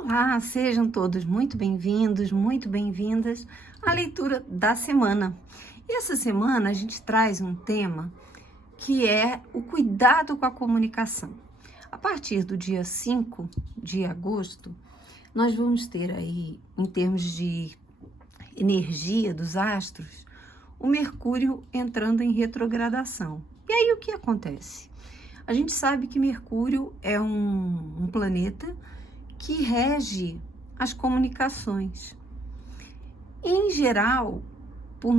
Olá, sejam todos muito bem-vindos, muito bem-vindas à leitura da semana. E essa semana a gente traz um tema que é o cuidado com a comunicação. A partir do dia 5 de agosto, nós vamos ter aí, em termos de energia dos astros, o Mercúrio entrando em retrogradação. E aí o que acontece? A gente sabe que Mercúrio é um planeta que rege as comunicações. Em geral, por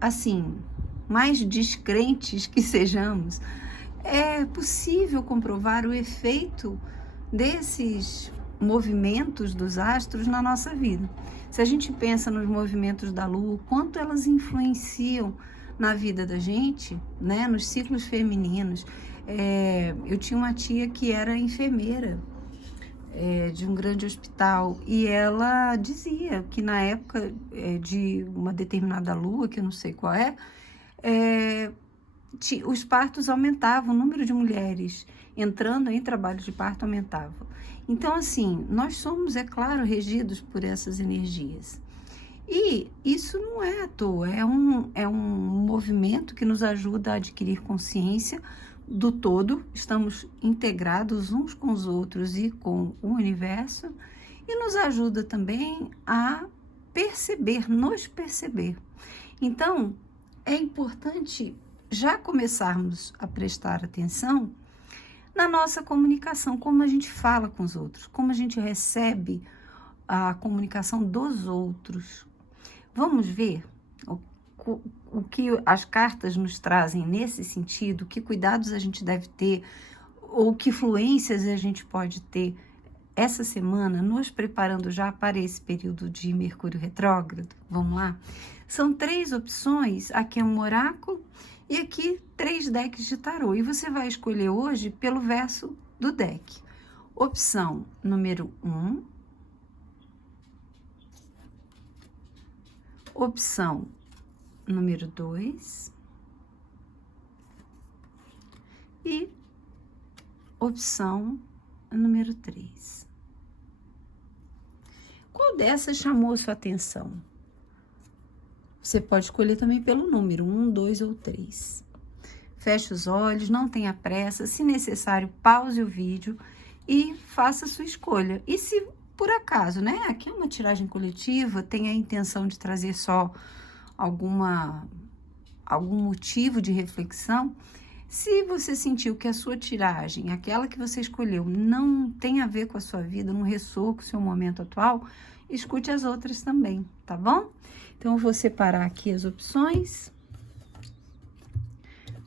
assim, mais descrentes que sejamos, é possível comprovar o efeito desses movimentos dos astros na nossa vida. Se a gente pensa nos movimentos da Lua, quanto elas influenciam na vida da gente, né, nos ciclos femininos. Eu tinha uma tia que era enfermeira de um grande hospital, e ela dizia que na época de uma determinada lua, que eu não sei qual os partos aumentavam, o número de mulheres entrando em trabalho de parto aumentava. Então, assim, nós somos, é claro, regidos por essas energias. E isso não é à toa, é um movimento que nos ajuda a adquirir consciência do todo, estamos integrados uns com os outros e com o universo, e nos ajuda também a perceber, nos perceber. Então, é importante já começarmos a prestar atenção na nossa comunicação, como a gente fala com os outros, como a gente recebe a comunicação dos outros. Vamos ver o que as cartas nos trazem nesse sentido, que cuidados a gente deve ter, ou que influências a gente pode ter essa semana, nos preparando já para esse período de Mercúrio retrógrado. Vamos lá? São 3 opções, aqui é um oráculo e aqui 3 decks de tarô. E você vai escolher hoje pelo verso do deck. Opção número 1, opção número 2 e opção número 3. Qual dessas chamou a sua atenção? Você pode escolher também pelo número 1, 2 ou 3. Feche os olhos, não tenha pressa, se necessário, pause o vídeo e faça a sua escolha. E se por acaso, né, aqui é uma tiragem coletiva, tem a intenção de trazer só algum motivo de reflexão, se você sentiu que a sua tiragem, aquela que você escolheu, não tem a ver com a sua vida, não ressoa com o seu momento atual, escute as outras também, tá bom? Então, eu vou separar aqui as opções,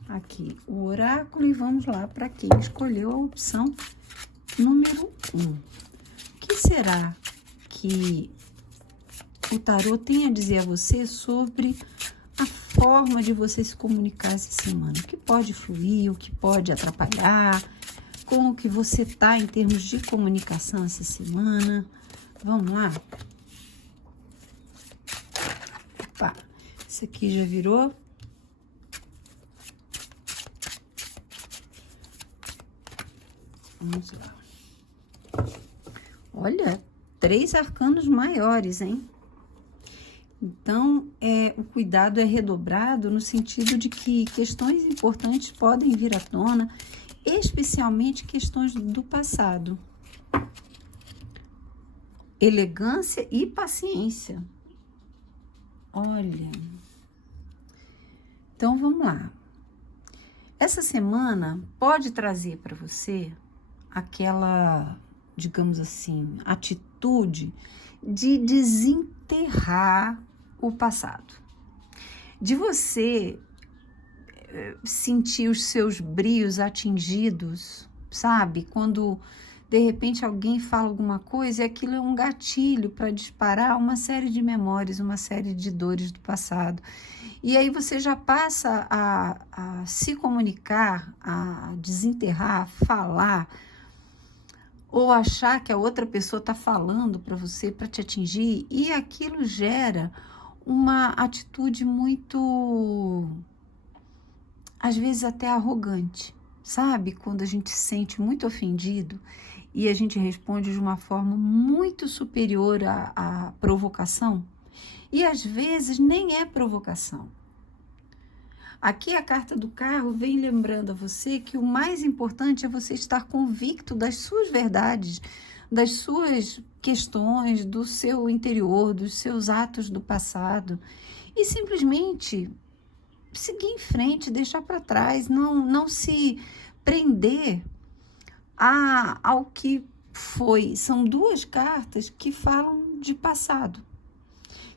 aqui o oráculo, e vamos lá para quem escolheu a opção número 1. O que será que o tarô tem a dizer a você sobre a forma de você se comunicar essa semana? O que pode fluir, o que pode atrapalhar, como que você tá em termos de comunicação essa semana? Vamos lá? Opa, isso aqui já virou. Vamos lá. Olha, 3 arcanos maiores, hein? Então, o cuidado é redobrado no sentido de que questões importantes podem vir à tona, especialmente questões do passado. Elegância e paciência. Olha. Então, vamos lá. Essa semana pode trazer para você aquela, digamos assim, atitude de desenterrar o passado, de você sentir os seus brios atingidos, sabe? Quando de repente alguém fala alguma coisa e aquilo é um gatilho para disparar uma série de memórias, uma série de dores do passado. E aí você já passa a se comunicar, a desenterrar, a falar, ou achar que a outra pessoa está falando para você, para te atingir, e aquilo gera uma atitude muito, às vezes até arrogante, sabe? Quando a gente se sente muito ofendido e a gente responde de uma forma muito superior à provocação, e às vezes nem é provocação. Aqui a carta do carro vem lembrando a você que o mais importante é você estar convicto das suas verdades, das suas questões, do seu interior, dos seus atos do passado, e simplesmente seguir em frente, deixar para trás, não se prender ao que foi. São duas cartas que falam de passado,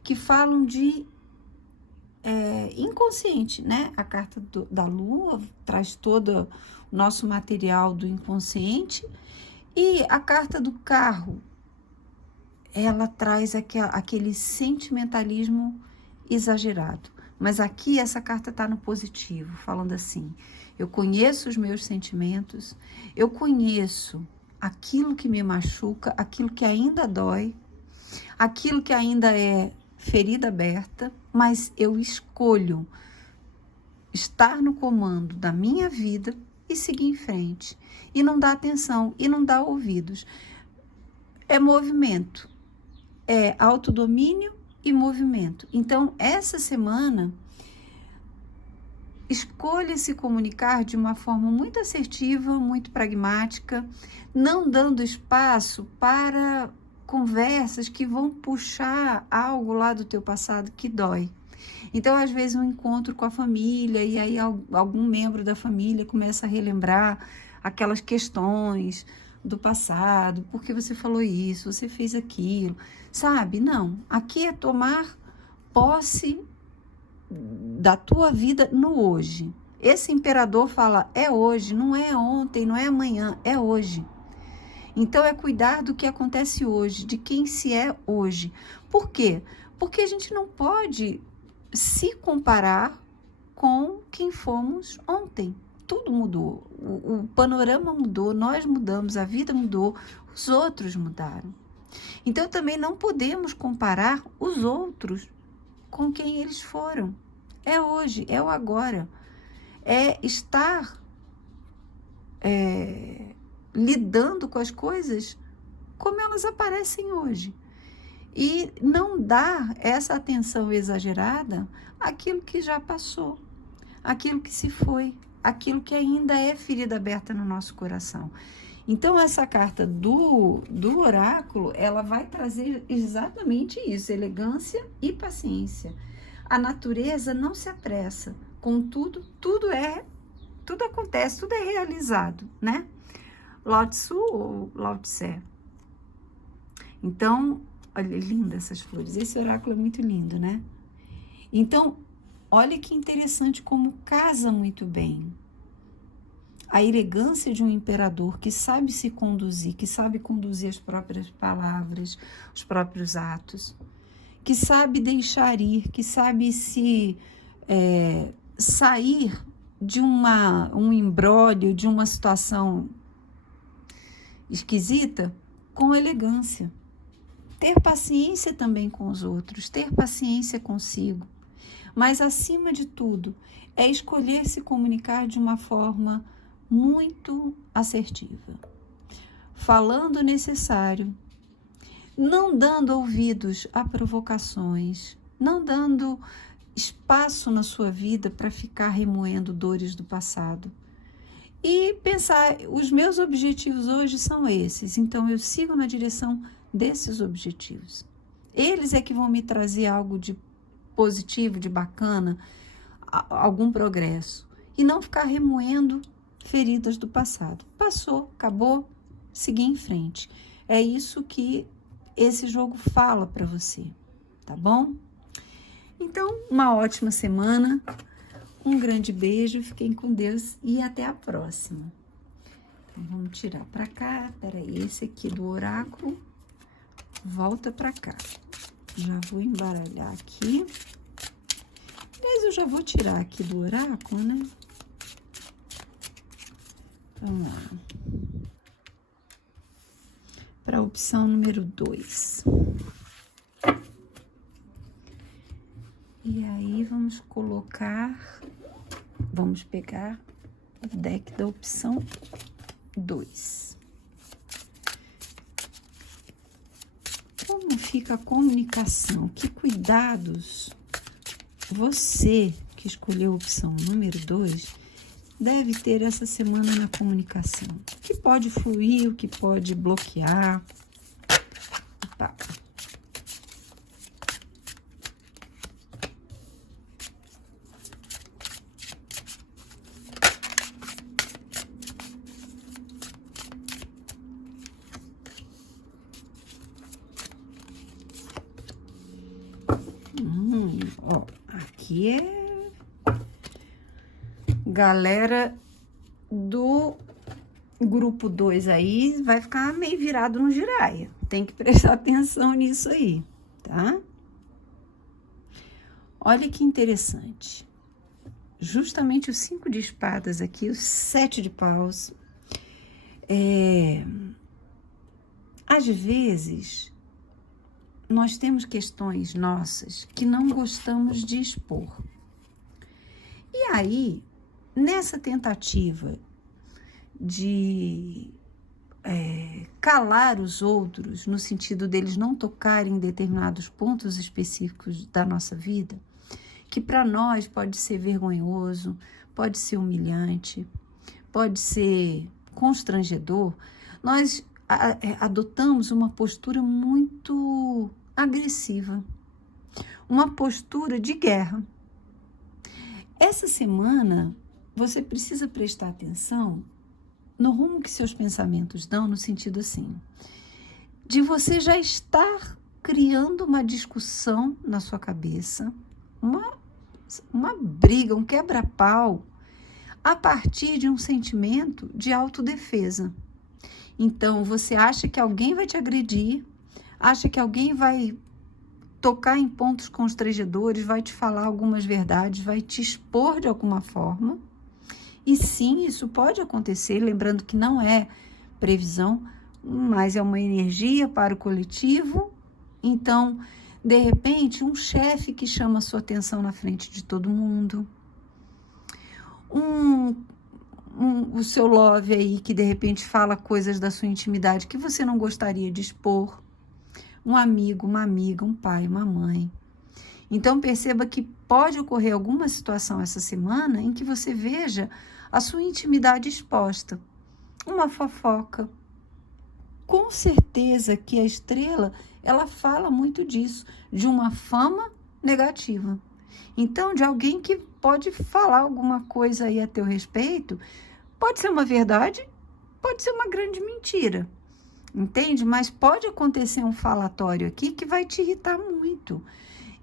que falam de inconsciente, né? A carta da Lua traz todo o nosso material do inconsciente, e a carta do carro, ela traz aquele sentimentalismo exagerado. Mas aqui essa carta está no positivo, falando assim: eu conheço os meus sentimentos, eu conheço aquilo que me machuca, aquilo que ainda dói, aquilo que ainda é ferida aberta, mas eu escolho estar no comando da minha vida e seguir em frente, e não dar atenção, e não dar ouvidos. É movimento, é autodomínio e movimento. Então, essa semana, escolha se comunicar de uma forma muito assertiva, muito pragmática, não dando espaço para conversas que vão puxar algo lá do teu passado que dói. Então, às vezes, um encontro com a família, e aí algum membro da família começa a relembrar aquelas questões do passado, porque você falou isso, você fez aquilo, sabe? Não, aqui é tomar posse da tua vida no hoje. Esse imperador fala, é hoje, não é ontem, não é amanhã, é hoje. Então, é cuidar do que acontece hoje, de quem se é hoje. Por quê? Porque a gente não pode se comparar com quem fomos ontem. Tudo mudou, o panorama mudou, nós mudamos, a vida mudou, os outros mudaram. Então, também não podemos comparar os outros com quem eles foram. É hoje, é o agora. É estar lidando com as coisas como elas aparecem hoje. E não dar essa atenção exagerada àquilo que já passou, àquilo que se foi, aquilo que ainda é ferida aberta no nosso coração. Então, essa carta do oráculo, ela vai trazer exatamente isso, elegância e paciência. A natureza não se apressa, contudo, tudo acontece, tudo é realizado, né? Lao Tzu ou Lao Tse. Então, olha, linda essas flores, esse oráculo é muito lindo, né? Então, olha que interessante como casa muito bem a elegância de um imperador que sabe se conduzir, que sabe conduzir as próprias palavras, os próprios atos, que sabe deixar ir, que sabe se sair de um imbróglio, de uma situação esquisita, com elegância. Ter paciência também com os outros, ter paciência consigo. Mas, acima de tudo, é escolher se comunicar de uma forma muito assertiva, falando o necessário, não dando ouvidos a provocações, não dando espaço na sua vida para ficar remoendo dores do passado. E pensar, os meus objetivos hoje são esses, então eu sigo na direção desses objetivos. Eles é que vão me trazer algo de positivo, de bacana, algum progresso. E não ficar remoendo feridas do passado. Passou, acabou, seguir em frente. É isso que esse jogo fala para você, tá bom? Então, uma ótima semana, um grande beijo, fiquem com Deus e até a próxima. Então, vamos tirar para cá, peraí, esse aqui do oráculo, volta para cá. Já vou embaralhar aqui. Mas eu já vou tirar aqui do oráculo, né? Vamos lá. Para a opção número 2. E aí, vamos pegar o deck da opção 2. fica a comunicação? Que cuidados você, que escolheu a opção número 2, deve ter essa semana na comunicação? O que pode fluir, o que pode bloquear? Opa. Ó, aqui é galera do grupo 2 aí, vai ficar meio virado no giraia. Tem que prestar atenção nisso aí, tá? Olha que interessante. Justamente o 5 de espadas aqui, o 7 de paus. Às vezes, nós temos questões nossas que não gostamos de expor. E aí, nessa tentativa de calar os outros, no sentido deles não tocarem em determinados pontos específicos da nossa vida, que para nós pode ser vergonhoso, pode ser humilhante, pode ser constrangedor, nós adotamos uma postura muito agressiva, uma postura de guerra. Essa semana, você precisa prestar atenção no rumo que seus pensamentos dão, no sentido assim, de você já estar criando uma discussão na sua cabeça, uma briga, um quebra-pau, a partir de um sentimento de autodefesa. Então, você acha que alguém vai te agredir, acha que alguém vai tocar em pontos constrangedores, vai te falar algumas verdades, vai te expor de alguma forma. E sim, isso pode acontecer, lembrando que não é previsão, mas é uma energia para o coletivo. Então, de repente, um chefe que chama a sua atenção na frente de todo mundo, o seu love aí que de repente fala coisas da sua intimidade que você não gostaria de expor, um amigo, uma amiga, um pai, uma mãe. Então perceba que pode ocorrer alguma situação essa semana em que você veja a sua intimidade exposta, uma fofoca. Com certeza que a estrela, ela fala muito disso, de uma fama negativa. Então, de alguém que pode falar alguma coisa aí a teu respeito, pode ser uma verdade, pode ser uma grande mentira, entende? Mas pode acontecer um falatório aqui que vai te irritar muito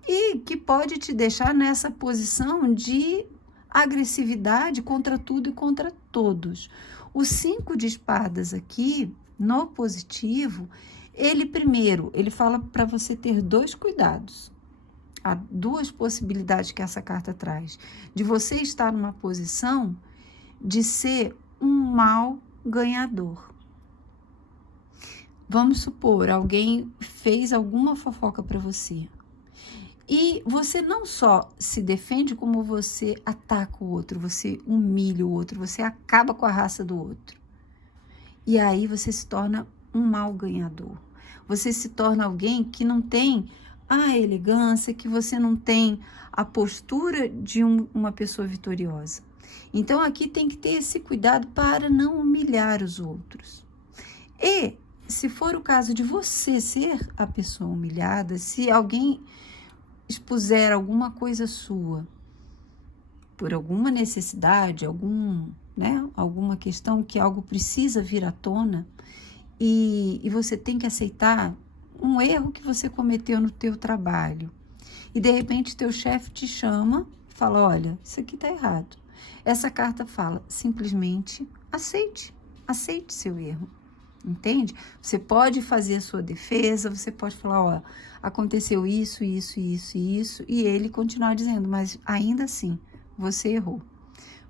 e que pode te deixar nessa posição de agressividade contra tudo e contra todos. O 5 de espadas aqui, no positivo, ele fala para você ter 2 cuidados. Há 2 possibilidades que essa carta traz. De você estar numa posição de ser um mau ganhador. Vamos supor, alguém fez alguma fofoca para você. E você não só se defende, como você ataca o outro, você humilha o outro, você acaba com a raça do outro. E aí você se torna um mau ganhador. Você se torna alguém que não tem a elegância, que você não tem a postura de uma pessoa vitoriosa. Então, aqui tem que ter esse cuidado para não humilhar os outros. E, se for o caso de você ser a pessoa humilhada, se alguém expuser alguma coisa sua, por alguma necessidade, alguma questão que algo precisa vir à tona, e você tem que aceitar um erro que você cometeu no teu trabalho, e de repente teu chefe te chama, fala, olha, isso aqui tá errado. Essa carta fala, simplesmente aceite seu erro, entende? Você pode fazer a sua defesa, você pode falar, ó, aconteceu isso, e ele continuar dizendo, mas ainda assim, você errou.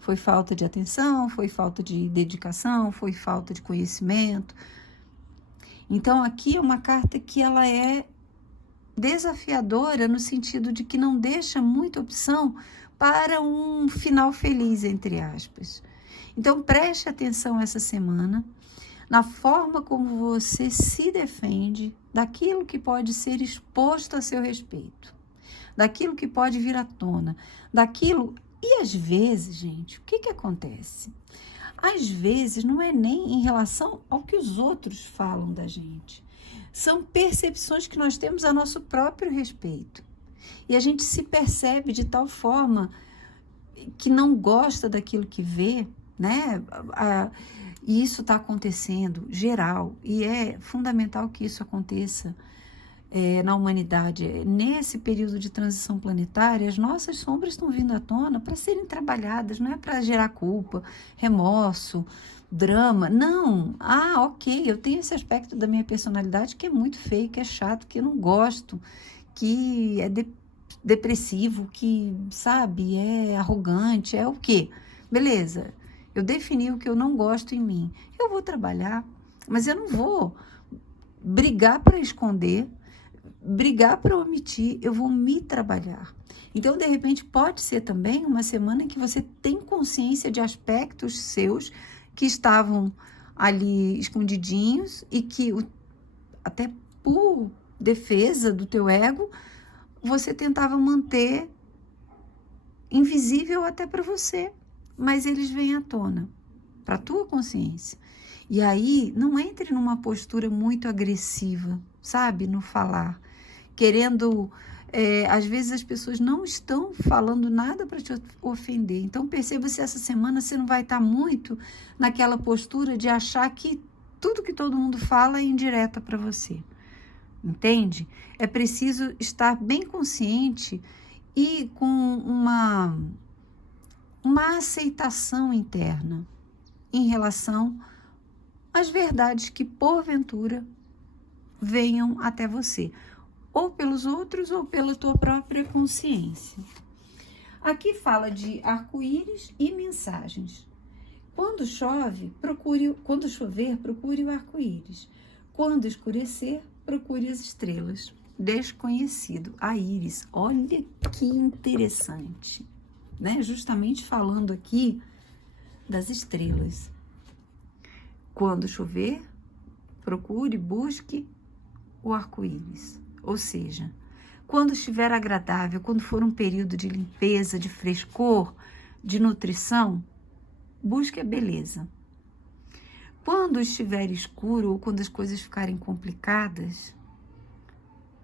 Foi falta de atenção, foi falta de dedicação, foi falta de conhecimento. Então, aqui é uma carta que ela é desafiadora no sentido de que não deixa muita opção para um final feliz, entre aspas. Então, preste atenção essa semana na forma como você se defende, daquilo que pode ser exposto a seu respeito, daquilo que pode vir à tona, daquilo. E às vezes, gente, o que acontece? Às vezes não é nem em relação ao que os outros falam da gente. São percepções que nós temos a nosso próprio respeito. E a gente se percebe de tal forma que não gosta daquilo que vê, né? E isso está acontecendo geral. E é fundamental que isso aconteça na humanidade. Nesse período de transição planetária, as nossas sombras estão vindo à tona para serem trabalhadas, não é para gerar culpa, remorso, drama. Não. Ok, eu tenho esse aspecto da minha personalidade que é muito feio, que é chato, que eu não gosto, que é depressivo, que, sabe, é arrogante, é o quê? Beleza, eu defini o que eu não gosto em mim. Eu vou trabalhar, mas eu não vou brigar para esconder, brigar para omitir, eu vou me trabalhar. Então, de repente, pode ser também uma semana em que você tem consciência de aspectos seus que estavam ali escondidinhos e que, até por defesa do teu ego, você tentava manter invisível até para você, mas eles vêm à tona, para a tua consciência. E aí, não entre numa postura muito agressiva, sabe, no falar, querendo, às vezes as pessoas não estão falando nada para te ofender. Então, perceba se essa semana você não vai estar muito naquela postura de achar que tudo que todo mundo fala é indireta para você. Entende? É preciso estar bem consciente e com uma aceitação interna em relação às verdades que, porventura, venham até você, ou pelos outros ou pela tua própria consciência. Aqui fala de arco-íris e mensagens. Quando chover, procure o arco-íris. Quando escurecer, procure as estrelas. Desconhecido, a íris. Olha que interessante, né? Justamente falando aqui das estrelas. Quando chover, busque o arco-íris. Ou seja, quando estiver agradável, quando for um período de limpeza, de frescor, de nutrição, busque a beleza. Quando estiver escuro ou quando as coisas ficarem complicadas,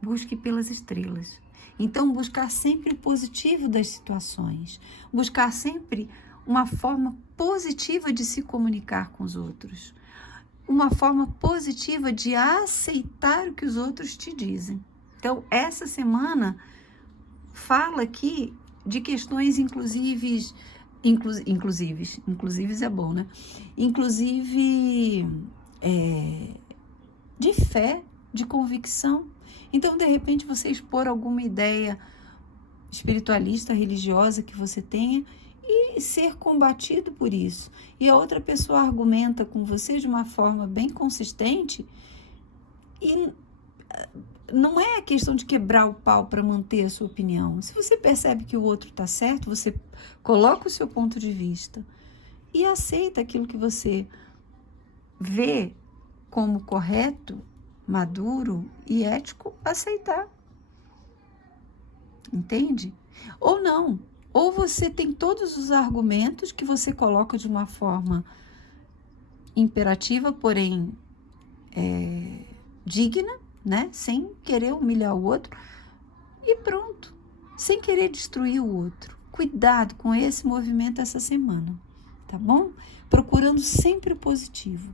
busque pelas estrelas. Então, buscar sempre o positivo das situações, buscar sempre uma forma positiva de se comunicar com os outros, uma forma positiva de aceitar o que os outros te dizem. Então, essa semana fala aqui de questões inclusives é bom, né? Inclusive de fé, de convicção. Então, de repente, você expor alguma ideia espiritualista, religiosa que você tenha e ser combatido por isso. E a outra pessoa argumenta com você de uma forma bem consistente e não é a questão de quebrar o pau para manter a sua opinião. Se você percebe que o outro está certo, você coloca o seu ponto de vista e aceita aquilo que você vê como correto, maduro e ético, aceitar. Entende? Ou não. Ou você tem todos os argumentos que você coloca de uma forma imperativa, porém digna, né? Sem querer humilhar o outro e pronto, sem querer destruir o outro. Cuidado com esse movimento essa semana, tá bom? Procurando sempre o positivo,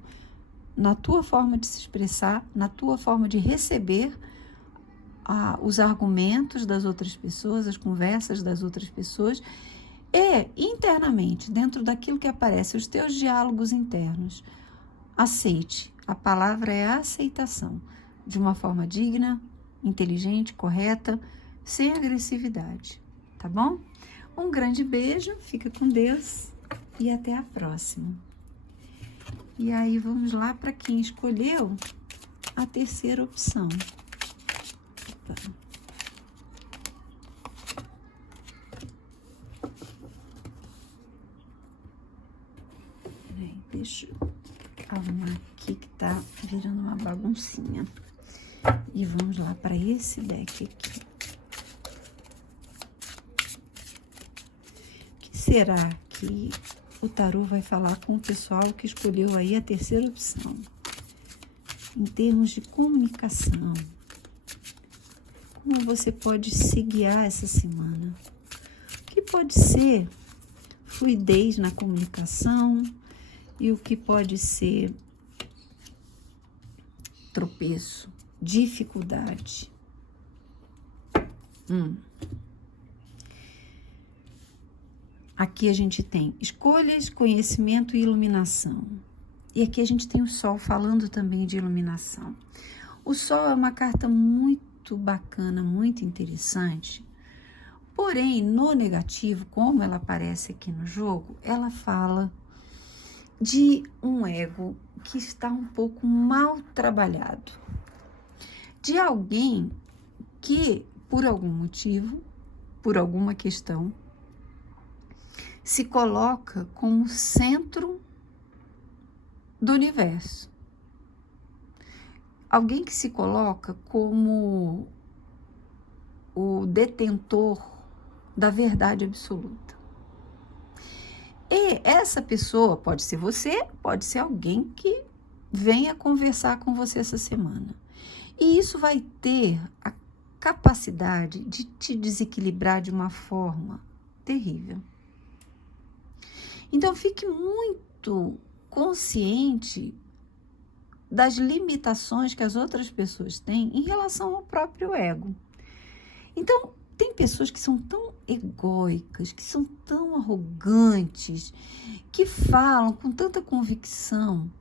na tua forma de se expressar, na tua forma de receber os argumentos das outras pessoas, as conversas das outras pessoas e internamente, dentro daquilo que aparece, os teus diálogos internos. Aceite, a palavra é aceitação, de uma forma digna, inteligente, correta, sem agressividade, tá bom? Um grande beijo, fica com Deus e até a próxima. E aí vamos lá para quem escolheu a terceira opção. Opa. Peraí, deixa eu arrumar aqui que tá virando uma baguncinha. E vamos lá para esse deck aqui. O que será que o tarô vai falar com o pessoal que escolheu aí a terceira opção? Em termos de comunicação. Como você pode se guiar essa semana? O que pode ser fluidez na comunicação e o que pode ser tropeço, dificuldade. Aqui a gente tem escolhas, conhecimento e iluminação. E aqui a gente tem o Sol falando também de iluminação. O Sol é uma carta muito bacana, muito interessante. Porém, no negativo, como ela aparece aqui no jogo, ela fala de um ego que está um pouco mal trabalhado. De alguém que, por algum motivo, por alguma questão, se coloca como centro do universo. Alguém que se coloca como o detentor da verdade absoluta. E essa pessoa pode ser você, pode ser alguém que venha conversar com você essa semana. E isso vai ter a capacidade de te desequilibrar de uma forma terrível. Então, fique muito consciente das limitações que as outras pessoas têm em relação ao próprio ego. Então, tem pessoas que são tão egóicas, que são tão arrogantes, que falam com tanta convicção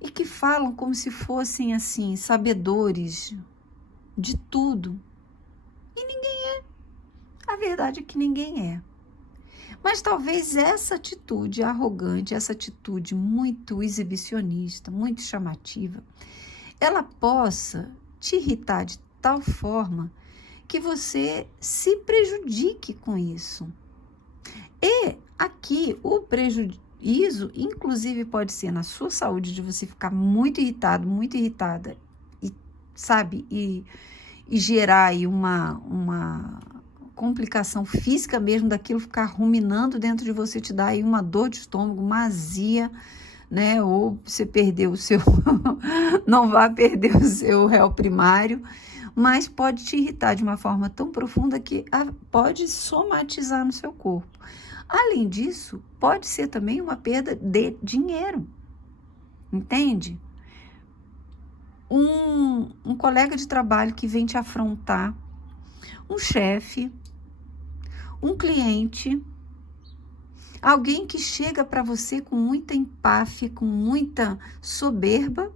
e que falam como se fossem, assim, sabedores de tudo. E ninguém é. A verdade é que ninguém é. Mas talvez essa atitude arrogante, essa atitude muito exibicionista, muito chamativa, ela possa te irritar de tal forma que você se prejudique com isso. E aqui o prejuízo, inclusive, pode ser na sua saúde, de você ficar muito irritado, muito irritada, e, sabe, e gerar aí uma complicação física mesmo daquilo ficar ruminando dentro de você, te dá aí uma dor de estômago, uma azia, né? Ou você perdeu o seu, não vai perder o seu réu primário, mas pode te irritar de uma forma tão profunda que pode somatizar no seu corpo. Além disso, pode ser também uma perda de dinheiro, entende? Um colega de trabalho que vem te afrontar, um chefe, um cliente, alguém que chega para você com muita empáfia, com muita soberba,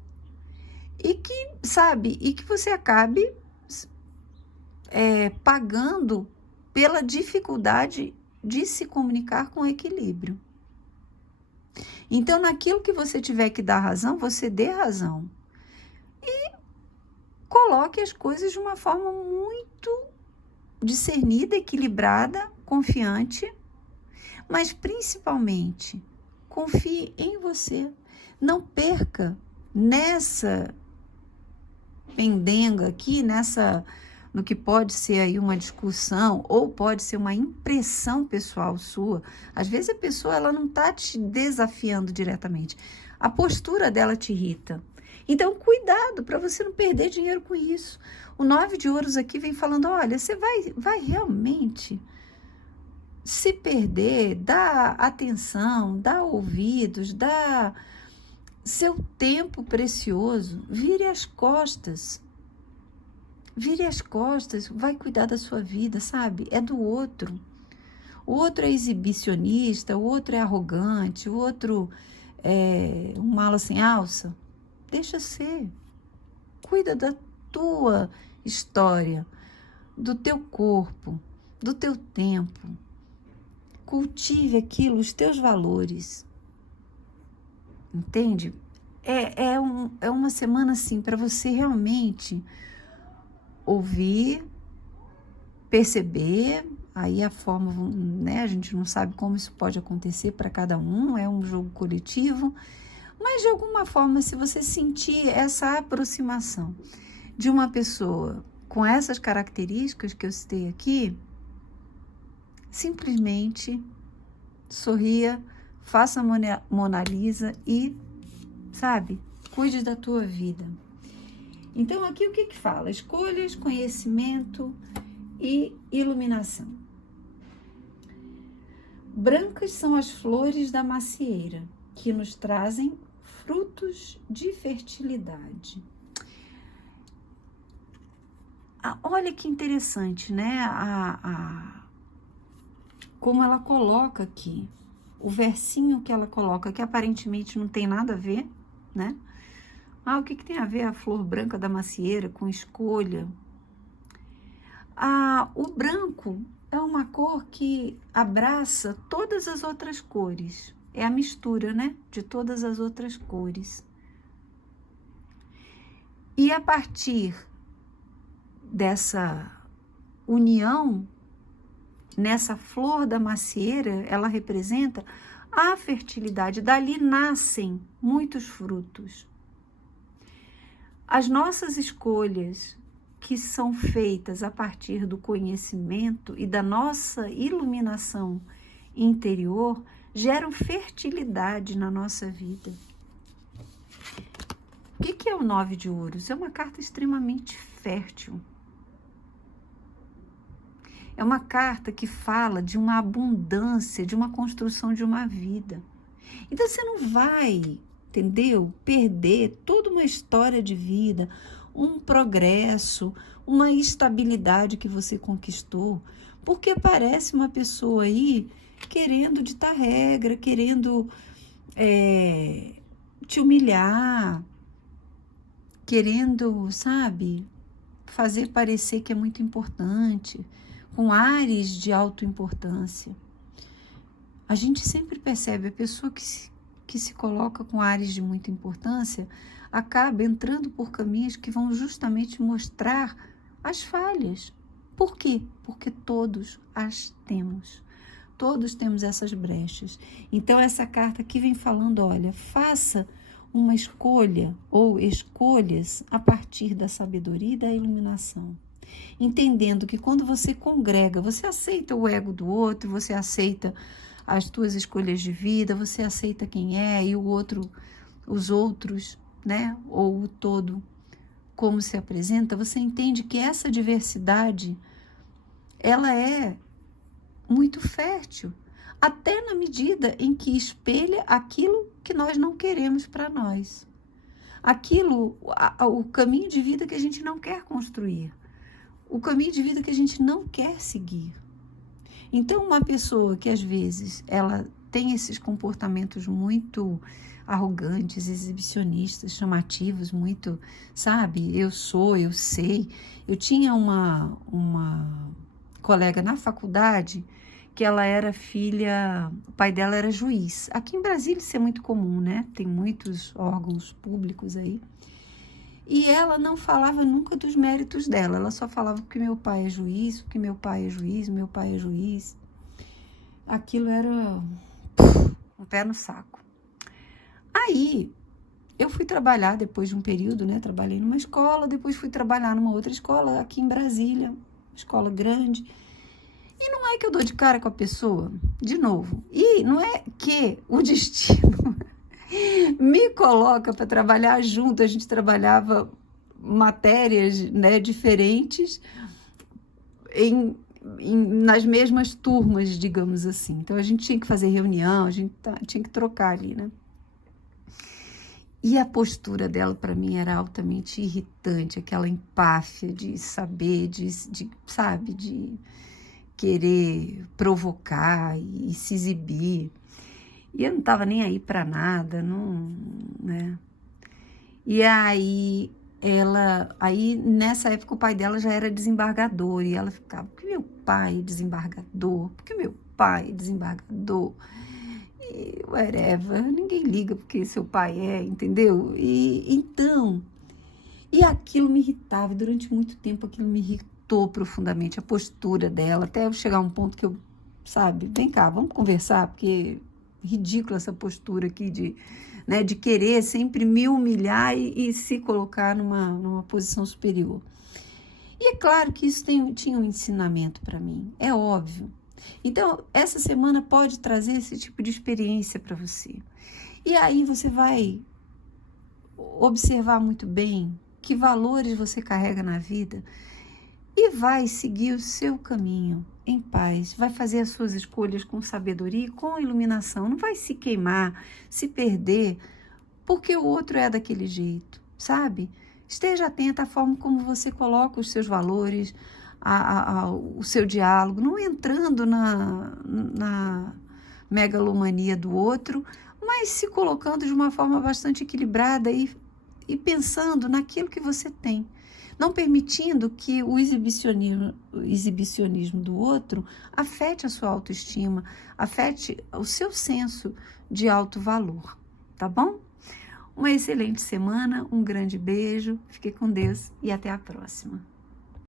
e que, sabe, e que você acabe pagando pela dificuldade de se comunicar com equilíbrio. Então, naquilo que você tiver que dar razão, você dê razão. E coloque as coisas de uma forma muito discernida, equilibrada, confiante, mas principalmente confie em você. Não perca nessa pendenga aqui, no que pode ser aí uma discussão ou pode ser uma impressão pessoal sua. Às vezes a pessoa ela não está te desafiando diretamente, a postura dela te irrita. Então, cuidado para você não perder dinheiro com isso. O 9 de ouros aqui vem falando, olha, você vai realmente se perder, dá atenção, dá ouvidos, dá seu tempo precioso, vire as costas, vai cuidar da sua vida, sabe? É do outro. O outro é exibicionista, o outro é arrogante, o outro é um mala sem alça. Deixa ser. Cuida da tua história, do teu corpo, do teu tempo. Cultive aquilo, os teus valores. Entende? É uma semana assim para você realmente ouvir, perceber, aí a forma, né? A gente não sabe como isso pode acontecer para cada um, é um jogo coletivo, mas de alguma forma, se você sentir essa aproximação de uma pessoa com essas características que eu citei aqui, simplesmente sorria, faça a Mona Lisa e, sabe, cuide da tua vida. Então, aqui o que que fala? Escolhas, conhecimento e iluminação. Brancas são as flores da macieira, que nos trazem frutos de fertilidade. Olha que interessante, né? Como ela coloca aqui, o versinho que ela coloca, que aparentemente não tem nada a ver, né? O que que tem a ver a flor branca da macieira com escolha? O branco é uma cor que abraça todas as outras cores. É a mistura, né, de todas as outras cores. E a partir dessa união, nessa flor da macieira, ela representa a fertilidade. Dali nascem muitos frutos. As nossas escolhas, que são feitas a partir do conhecimento e da nossa iluminação interior, geram fertilidade na nossa vida. O que é o 9 de ouros? É uma carta extremamente fértil. É uma carta que fala de uma abundância, de uma construção de uma vida. Então você não vai, entendeu? Perder toda uma história de vida, um progresso, uma estabilidade que você conquistou, porque parece uma pessoa aí querendo ditar regra, querendo te humilhar, querendo, sabe, fazer parecer que é muito importante, com ares de autoimportância. A gente sempre percebe a pessoa que se coloca com ares de muita importância, acaba entrando por caminhos que vão justamente mostrar as falhas. Por quê? Porque todos as temos. Todos temos essas brechas. Então, essa carta aqui vem falando, olha, faça uma escolha ou escolhas a partir da sabedoria e da iluminação. Entendendo que quando você congrega, você aceita o ego do outro, você aceita as tuas escolhas de vida, você aceita quem é e o outro, os outros, né? Ou o todo, como se apresenta, você entende que essa diversidade, ela é muito fértil, até na medida em que espelha aquilo que nós não queremos para nós. Aquilo, o caminho de vida que a gente não quer construir. O caminho de vida que a gente não quer seguir. Então, uma pessoa que às vezes ela tem esses comportamentos muito arrogantes, exibicionistas, chamativos, muito, sabe, eu sou, eu sei. Eu tinha uma colega na faculdade que ela era filha, o pai dela era juiz. Aqui em Brasília isso é muito comum, né? Tem muitos órgãos públicos aí. E ela não falava nunca dos méritos dela, ela só falava porque meu pai é juiz, porque meu pai é juiz, meu pai é juiz. Aquilo era um pé no saco. Aí, eu fui trabalhar depois de um período, né? Trabalhei numa escola, depois fui trabalhar numa outra escola aqui em Brasília, escola grande. E não é que eu dou de cara com a pessoa, de novo. E não é que o destino me coloca para trabalhar junto, a gente trabalhava matérias, né, diferentes nas mesmas turmas, digamos assim. Então, a gente tinha que fazer reunião, a gente tinha que trocar ali, né? E a postura dela, para mim, era altamente irritante, aquela empáfia de saber, sabe, de querer provocar e se exibir. E eu não estava nem aí para nada, não, né? E aí, nessa época, o pai dela já era desembargador, e ela ficava, por que meu pai é desembargador? Por que meu pai é desembargador? E whatever, ninguém liga porque seu pai é, entendeu? E aquilo me irritava, e durante muito tempo aquilo me irritou profundamente, a postura dela, até eu chegar a um ponto que eu, sabe, vem cá, vamos conversar, porque ridícula essa postura aqui de querer sempre me humilhar e se colocar numa posição superior. E é claro que isso tinha um ensinamento para mim, é óbvio. Então, essa semana pode trazer esse tipo de experiência para você. E aí você vai observar muito bem que valores você carrega na vida e vai seguir o seu caminho em paz, vai fazer as suas escolhas com sabedoria e com iluminação, não vai se queimar, se perder, porque o outro é daquele jeito, sabe? Esteja atenta à forma como você coloca os seus valores, o seu diálogo, não entrando na megalomania do outro, mas se colocando de uma forma bastante equilibrada e pensando naquilo que você tem. Não permitindo que o exibicionismo do outro afete a sua autoestima, afete o seu senso de alto valor, tá bom? Uma excelente semana, um grande beijo, fique com Deus e até a próxima.